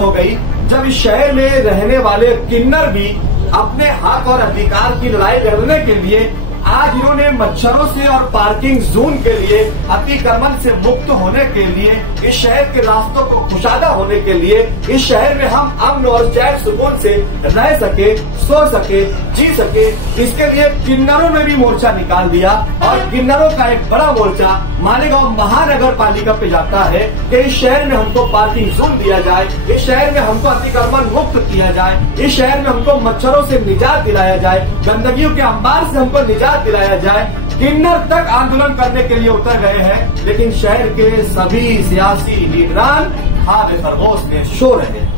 हो गई जब इस शहर में रहने वाले किन्नर भी अपने हक और अधिकार की लड़ाई लड़ने के लिए आज इन्होंने मच्छरों से और पार्किंग जोन के लिए अतिक्रमण से मुक्त होने के लिए इस शहर के रास्तों को कुशादा होने के लिए इस शहर में हम अमन और चैन सुकून से रह सके, सो सके, जी सके, इसके लिए किन्नरों ने भी मोर्चा निकाल दिया। और किन्नरों का एक बड़ा मोर्चा मालेगांव महानगर पालिका पे जाता है कि इस शहर में हमको पार्किंग जोन दिया जाए, इस शहर में हमको अतिक्रमण मुक्त किया जाए, इस शहर में हमको मच्छरों से निजात दिलाया जाए, गंदगियों के अंबार से हमको निजात दिलाया जाए। किन्नर तक आंदोलन करने के लिए उतर गए हैं, लेकिन शहर के सभी सियासी लीडरान खाब खरगोश में सो रहे हैं।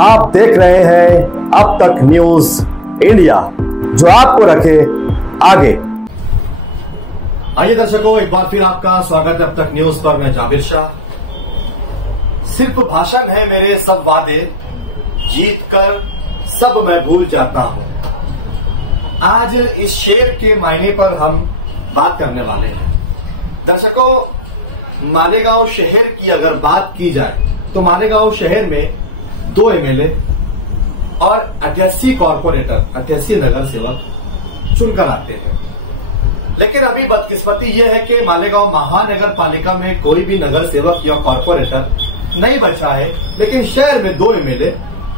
आप देख रहे हैं अब तक न्यूज इंडिया, जो आपको रखे आगे। आइए दर्शकों, एक बार फिर आपका स्वागत है अब तक न्यूज पर। मैं जाबिर शाह। सिर्फ भाषण है मेरे सब वादे, जीत कर सब मैं भूल जाता हूं। आज इस शेर के मायने पर हम बात करने वाले हैं। दर्शकों, मालेगांव शहर की अगर बात की जाए तो मालेगांव शहर में 2 एमएलए और 88 कॉर्पोरेटर, 88 नगर सेवक चुनकर आते हैं। लेकिन अभी बदकिस्मती यह है कि मालेगांव महानगर पालिका में कोई भी नगर सेवक या कॉर्पोरेटर नहीं बचा है, लेकिन शहर में 2 एमएलए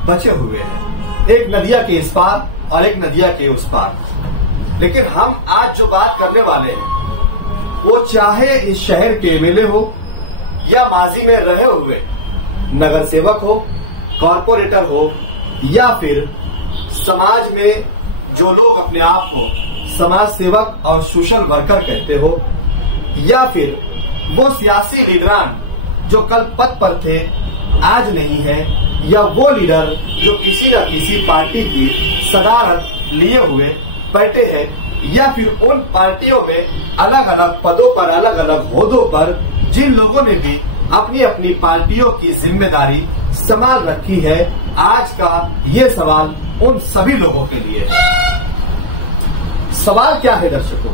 बचे हुए हैं, एक नदिया के इस पार और एक नदिया के उस पार। लेकिन हम आज जो बात करने वाले हैं वो चाहे इस शहर के एमएलए हो या माजी में रहे हुए नगर सेवक हो, कॉर्पोरेटर हो, या फिर समाज में जो लोग अपने आप को समाज सेवक और सोशल वर्कर कहते हो, या फिर वो सियासी लीडरान जो कल पद पर थे आज नहीं है, या वो लीडर जो किसी न किसी पार्टी की सदारत लिए हुए बैठे हैं, या फिर उन पार्टियों में अलग अलग पदों पर, अलग अलग ओहदों पर जिन लोगों ने भी अपनी अपनी पार्टियों की जिम्मेदारी संभाल रखी है। आज का ये सवाल उन सभी लोगों के लिए है। सवाल क्या है दर्शकों?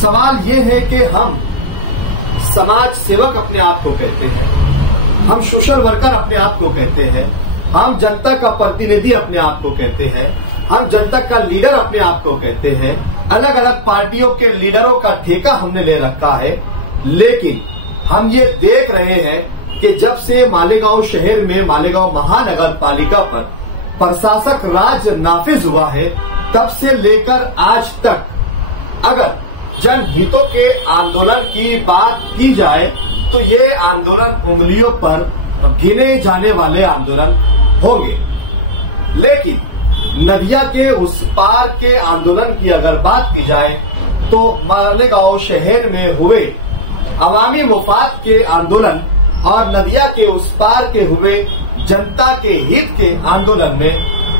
सवाल ये है कि हम समाज सेवक अपने आप को कहते हैं, हम सोशल वर्कर अपने आप को कहते हैं, हम जनता का प्रतिनिधि अपने आप को कहते हैं, हम जनता का लीडर अपने आप को कहते हैं। अलग अलग पार्टियों के लीडरों का ठेका हमने ले रखा है, लेकिन हम ये देख रहे हैं कि जब से मालेगांव शहर में मालेगांव महानगर पालिका पर प्रशासक राज नाफिज हुआ है, तब से लेकर आज तक अगर जनहितों के आंदोलन की बात की जाए तो ये आंदोलन उंगलियों पर गिने जाने वाले आंदोलन होंगे। लेकिन नदिया के उस पार के आंदोलन की अगर बात की जाए तो मालेगांव शहर में हुए अवामी मुफाद के आंदोलन और नदिया के उस पार के हुए जनता के हित के आंदोलन में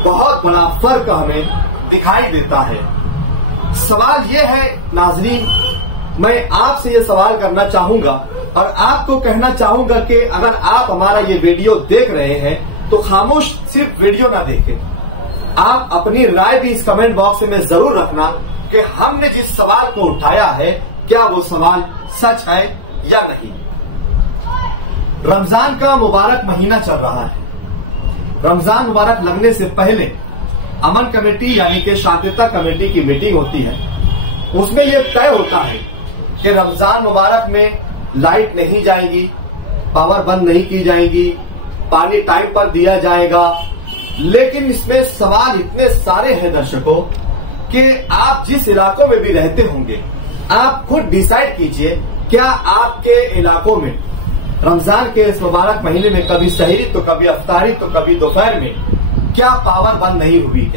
बहुत बड़ा फर्क हमें दिखाई देता है। सवाल ये है नाजरीन, मैं आपसे ये सवाल करना चाहूंगा और आपको कहना चाहूंगा कि अगर आप हमारा ये वीडियो देख रहे हैं तो खामोश सिर्फ वीडियो ना देखें, आप अपनी राय भी इस कमेंट बॉक्स में जरूर रखना कि हमने जिस सवाल को उठाया है क्या वो सवाल सच है या नहीं। रमजान का मुबारक महीना चल रहा है। रमजान मुबारक लगने से पहले अमन कमेटी यानी कि शांतिता कमेटी की मीटिंग होती है। उसमें यह तय होता है कि रमजान मुबारक में लाइट नहीं जाएगी, पावर बंद नहीं की जाएगी, पानी टाइम पर दिया जाएगा। लेकिन इसमें सवाल इतने सारे हैं दर्शकों कि आप जिस इलाकों में भी रहते होंगे, आप खुद डिसाइड कीजिए, क्या आपके इलाकों में रमजान के इस मुबारक महीने में कभी सहरी तो कभी अफ्तारी तो कभी दोपहर में क्या पावर बंद नहीं हुई?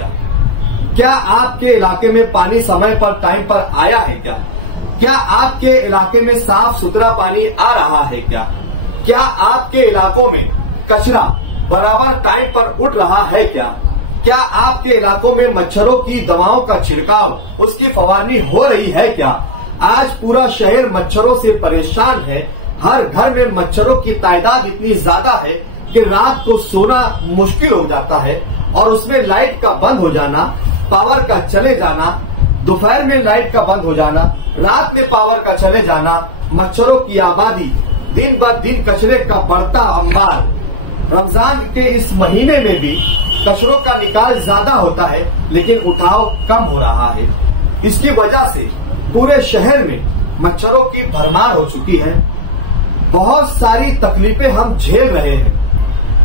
क्या आपके इलाके में पानी समय पर टाइम पर आया है? क्या आपके इलाके में साफ सुथरा पानी आ रहा है? क्या आपके इलाकों में कचरा बराबर टाइम पर उठ रहा है? क्या आपके इलाकों में मच्छरों की दवाओं का छिड़काव, उसकी फवारनी हो रही है? आज पूरा शहर मच्छरों से परेशान है। हर घर में मच्छरों की तादाद इतनी ज्यादा है कि रात को सोना मुश्किल हो जाता है और उसमें लाइट का बंद हो जाना, पावर का चले जाना, दोपहर में लाइट का बंद हो जाना, रात में पावर का चले जाना मच्छरों की आबादी, दिन ब दिन कचरे का बढ़ता अंबार, रमजान के इस महीने में भी कचरों का निकाल ज्यादा होता है लेकिन उठाव कम हो रहा है। इसकी वजह से पूरे शहर में मच्छरों की भरमार हो चुकी है। बहुत सारी तकलीफें हम झेल रहे हैं।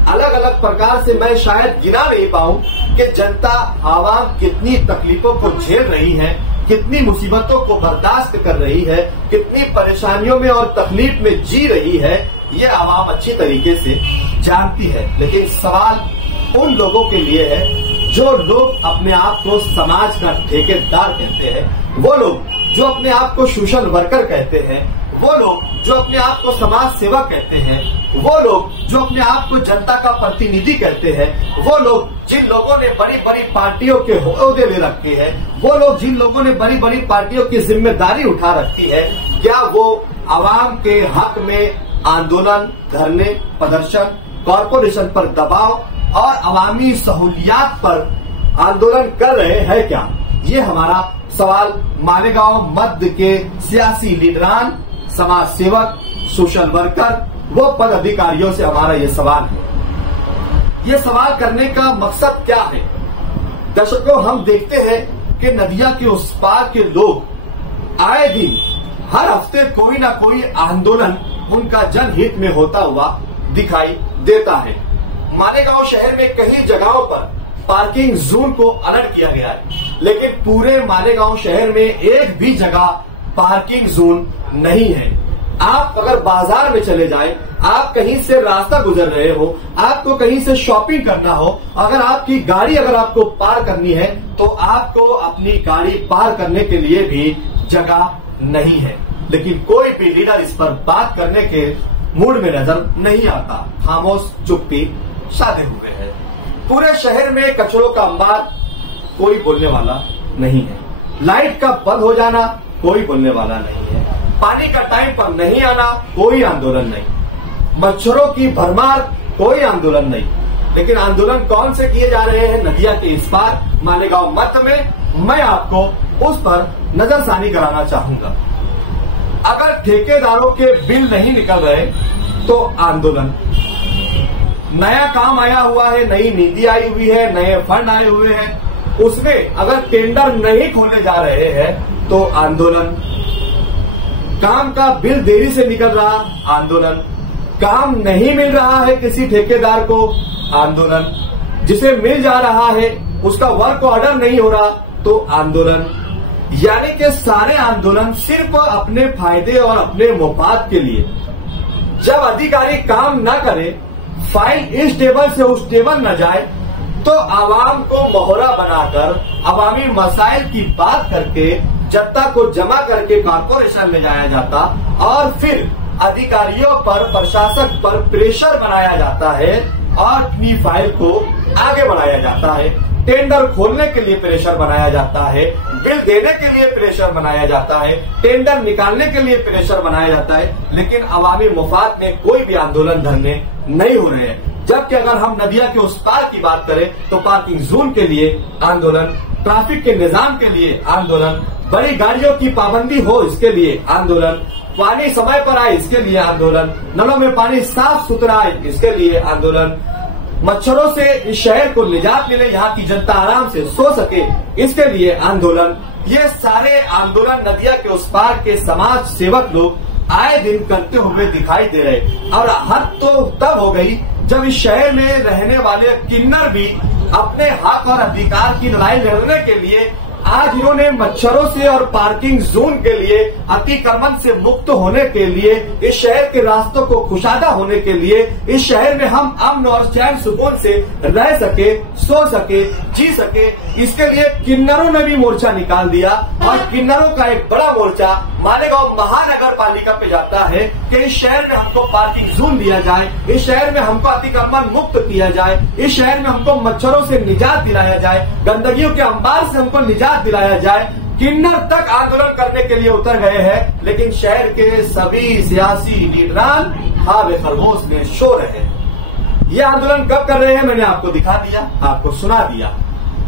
अलग अलग प्रकार से मैं शायद गिना नहीं पाऊं कि जनता आवाम कितनी तकलीफों को झेल रही है, कितनी मुसीबतों को बर्दाश्त कर रही है, कितनी परेशानियों में और तकलीफ में जी रही है, ये आवाम अच्छी तरीके से जानती है। लेकिन सवाल उन लोगों के लिए है जो लोग अपने आप को समाज का ठेकेदार कहते हैं, वो लोग जो अपने आप को सोशल वर्कर कहते हैं, वो लोग जो अपने आप को समाज सेवक कहते हैं, वो लोग जो अपने आप को जनता का प्रतिनिधि कहते हैं, वो लोग जिन लोगों ने बड़ी बड़ी पार्टियों के ओहदे ले रखे हैं, वो लोग जिन लोगों ने बड़ी बड़ी पार्टियों की जिम्मेदारी उठा रखी है, क्या वो आवाम के हक में आंदोलन, धरने, प्रदर्शन, कॉरपोरेशन पर दबाव और अवामी सहूलियात पर आंदोलन कर रहे हैं क्या? ये हमारा सवाल मालेगांव मध्य के सियासी लीडरान, समाज सेवक, सोशल वर्कर व पदाधिकारियों से हमारा ये सवाल है। ये सवाल करने का मकसद क्या है? दर्शकों, हम देखते हैं कि नदिया के उस पार के लोग आए दिन हर हफ्ते कोई ना कोई आंदोलन उनका जनहित में होता हुआ दिखाई देता है। मालेगांव शहर में कई जगहों पर पार्किंग जोन को अलर्ट किया गया है, लेकिन पूरे मालेगांव शहर में एक भी जगह पार्किंग जोन नहीं है। आप अगर बाजार में चले जाएं, आप कहीं से रास्ता गुजर रहे हो, आपको कहीं से शॉपिंग करना हो, अगर आपकी गाड़ी अगर आपको पार करनी है तो आपको अपनी गाड़ी पार करने के लिए भी जगह नहीं है। लेकिन कोई भी लीडर इस पर बात करने के मूड में नजर नहीं आता, खामोश चुप्पी साधे हुए हैं। पूरे शहर में कचरों का अंबार, कोई बोलने वाला नहीं है। लाइट का बंद हो जाना, कोई बोलने वाला नहीं है। पानी का टाइम पर नहीं आना, कोई आंदोलन नहीं। मच्छरों की भरमार, कोई आंदोलन नहीं। लेकिन आंदोलन कौन से किए जा रहे हैं नदिया के इस पार मालेगांव मध्य में, मैं आपको उस पर नजरसानी कराना चाहूंगा। अगर ठेकेदारों के बिल नहीं निकल रहे तो आंदोलन, नया काम आया हुआ है, नई नीति आई हुई है, नए फंड आए हुए हैं, उसमें अगर टेंडर नहीं खोले जा रहे हैं तो आंदोलन, काम का बिल देरी से निकल रहा, आंदोलन, काम नहीं मिल रहा है किसी ठेकेदार को, आंदोलन, जिसे मिल जा रहा है उसका वर्क ऑर्डर नहीं हो रहा तो आंदोलन। यानी कि सारे आंदोलन सिर्फ अपने फायदे और अपने मुफाद के लिए। जब अधिकारी काम न करे, फाइल इस टेबल से उस टेबल न जाए, तो आवाम को मोहरा बनाकर अवामी मसाइल की बात करके जनता को जमा करके कॉर्पोरेशन ले जाया जाता और फिर अधिकारियों पर, प्रशासक पर प्रेशर बनाया जाता है और अपनी फाइल को आगे बढ़ाया जाता है। टेंडर खोलने के लिए प्रेशर बनाया जाता है, बिल देने के लिए प्रेशर बनाया जाता है, टेंडर निकालने के लिए प्रेशर बनाया जाता है, लेकिन अवामी मुफाद में कोई भी आंदोलन धरने नहीं हो रहे हैं। जबकि अगर हम नदिया के उस पार की बात करें तो पार्किंग जोन के लिए आंदोलन, ट्रैफिक के निजाम के लिए आंदोलन, बड़ी गाड़ियों की पाबंदी हो इसके लिए आंदोलन, पानी समय पर आए इसके लिए आंदोलन, नलों में पानी साफ सुथरा आए इसके लिए आंदोलन, मच्छरों से इस शहर को निजात मिले, यहाँ की जनता आराम से सो सके इसके लिए आंदोलन। ये सारे आंदोलन नदिया के उस पार के समाज सेवक लोग आए दिन करते हुए दिखाई दे रहे। और हद तो तब हो गई जब इस शहर में रहने वाले किन्नर भी अपने हक और अधिकार की लड़ाई लड़ने के लिए आज इन्होंने मच्छरों से और पार्किंग जोन के लिए, अतिक्रमण से मुक्त होने के लिए, इस शहर के रास्तों को कुशादा होने के लिए, इस शहर में हम अमन और चैन सुकून से रह सके, सो सके, जी सके, इसके लिए किन्नरों ने भी मोर्चा निकाल दिया। और किन्नरों का एक बड़ा मोर्चा मालेगांव महानगर पालिका पे जाता है कि इस शहर में हमको पार्किंग जोन दिया जाए, इस शहर में हमको अतिक्रमण मुक्त किया जाए, इस शहर में हमको मच्छरों से निजात दिलाया जाए, गंदगियों के अंबार से हमको निजात दिलाया जाए। किन्नर तक आंदोलन करने के लिए उतर गए हैं, लेकिन शहर के सभी सियासी लीडरान खाबे खरगोश में सो रहे हैं। ये आंदोलन कब कर रहे हैं मैंने आपको दिखा दिया, आपको सुना दिया,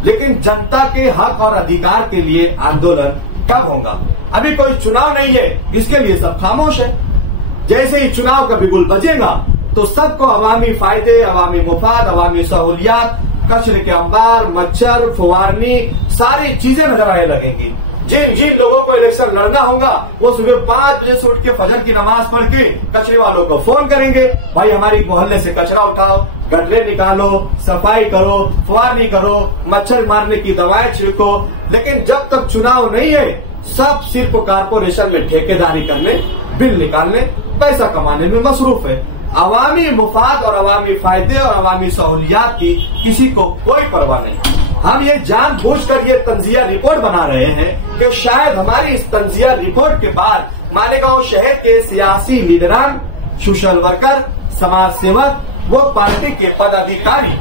लेकिन जनता के हक और अधिकार के लिए आंदोलन कब होगा? अभी कोई चुनाव नहीं है, इसके लिए सब खामोश है। जैसे ही चुनाव का बिगुल बजेगा तो सबको अवामी फायदे, अवामी मुफाद, अवामी सहूलियात, कचरे के अंबार, मच्छर, फुवारनी, सारी चीजें नजर आने लगेंगी। जिन जिन लोगों को इलेक्शन लड़ना होगा वो सुबह 5 बजे से उठ के फजर की नमाज पढ़ के कचरे वालों को फोन करेंगे, भाई हमारी मोहल्ले से कचरा उठाओ, गड्ढे निकालो, सफाई करो, फुवारनी करो, मच्छर मारने की दवाएं छिड़को। लेकिन जब तक चुनाव नहीं है सब सिर्फ कारपोरेशन में ठेकेदारी करने, बिल निकालने, पैसा कमाने में मसरूफ है। अवामी मुफाद और अवामी फायदे और अवामी सहूलियात की किसी को कोई परवाह नहीं। हम ये जानबूझकर ये तंजिया रिपोर्ट बना रहे हैं कि शायद हमारी इस तंजिया रिपोर्ट के बाद मालेगांव शहर के सियासी लीडरान, सोशल वर्कर, समाज सेवक, वो पार्टी के पदाधिकारी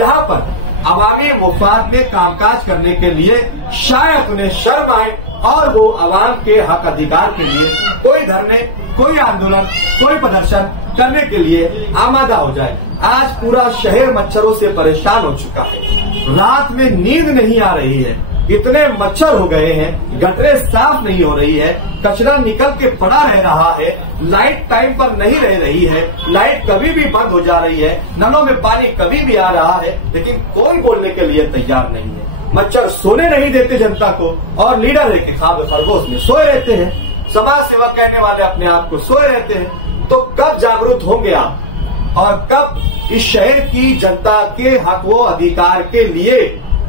यहाँ पर अवामी मुफाद में कामकाज करने के लिए शायद उन्हें शर्म आए और वो अवाम के हक अधिकार के लिए कोई धरने, कोई आंदोलन, कोई प्रदर्शन करने के लिए आमादा हो जाए। आज पूरा शहर मच्छरों से परेशान हो चुका है, रात में नींद नहीं आ रही है, इतने मच्छर हो गए हैं, गटरें साफ नहीं हो रही है, कचरा निकल के पड़ा रह रहा है, लाइट टाइम पर नहीं रह रही है, लाइट कभी भी बंद हो जा रही है, नलों में पानी कभी भी आ रहा है, लेकिन कोई बोलने के लिए तैयार नहीं है। मच्छर सोने नहीं देते जनता को और लीडर है कि ख्वाब खरगोश में सोए रहते हैं, समाज सेवा कहने वाले अपने आप को सोए रहते हैं। तो कब जागरूक होंगे आप और कब इस शहर की जनता के हक व अधिकार के लिए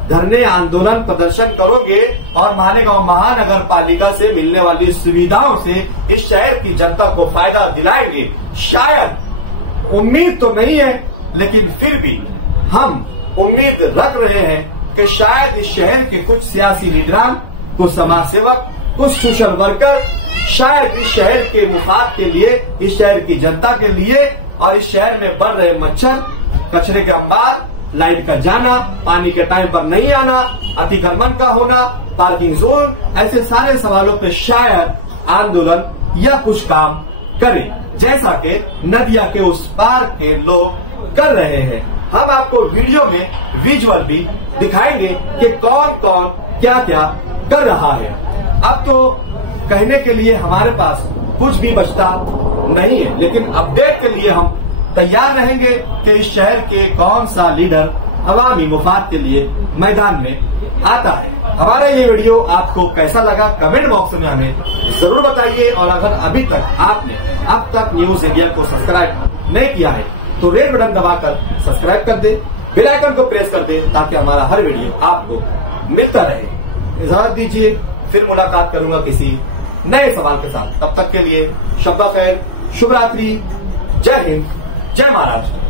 धरने, आंदोलन, प्रदर्शन करोगे और मालेगांव महानगर पालिका से मिलने वाली सुविधाओं से इस शहर की जनता को फायदा दिलाएंगे? शायद, उम्मीद तो नहीं है, लेकिन फिर भी हम उम्मीद रख रहे हैं कि शायद इस शहर के कुछ सियासी लीडरान, कुछ समाज सेवक, कुछ सोशल वर्कर शायद इस शहर के मुफाद के लिए, इस शहर की जनता के लिए और इस शहर में बढ़ रहे मच्छर, कचरे के अंबार, लाइट का जाना, पानी के टाइम पर नहीं आना, अतिक्रमण का होना, पार्किंग जोन, ऐसे सारे सवालों पे शायद आंदोलन या कुछ काम करें, जैसा कि नदिया के उस पार के लोग कर रहे हैं। हम आपको वीडियो में विजुअल भी दिखाएंगे कि कौन कौन क्या क्या कर रहा है। अब तो कहने के लिए हमारे पास कुछ भी बचता नहीं है, लेकिन अपडेट के लिए हम तैयार रहेंगे कि इस शहर के कौन सा लीडर अवामी मुफाद के लिए मैदान में आता है। हमारा ये वीडियो आपको कैसा लगा कमेंट बॉक्स में हमें जरूर बताइए, और अगर अभी तक आपने अब तक न्यूज इंडिया को सब्सक्राइब नहीं किया है तो रेड बटन दबाकर सब्सक्राइब कर दे, बेल आइकन को प्रेस कर दे ताकि हमारा हर वीडियो आपको मिलता रहे। इजाजत दीजिए, फिर मुलाकात करूंगा किसी नए सवाल के साथ। तब तक के लिए शब्बा खैर, शुभ रात्रि, जय हिंद, जय महाराष्ट्र।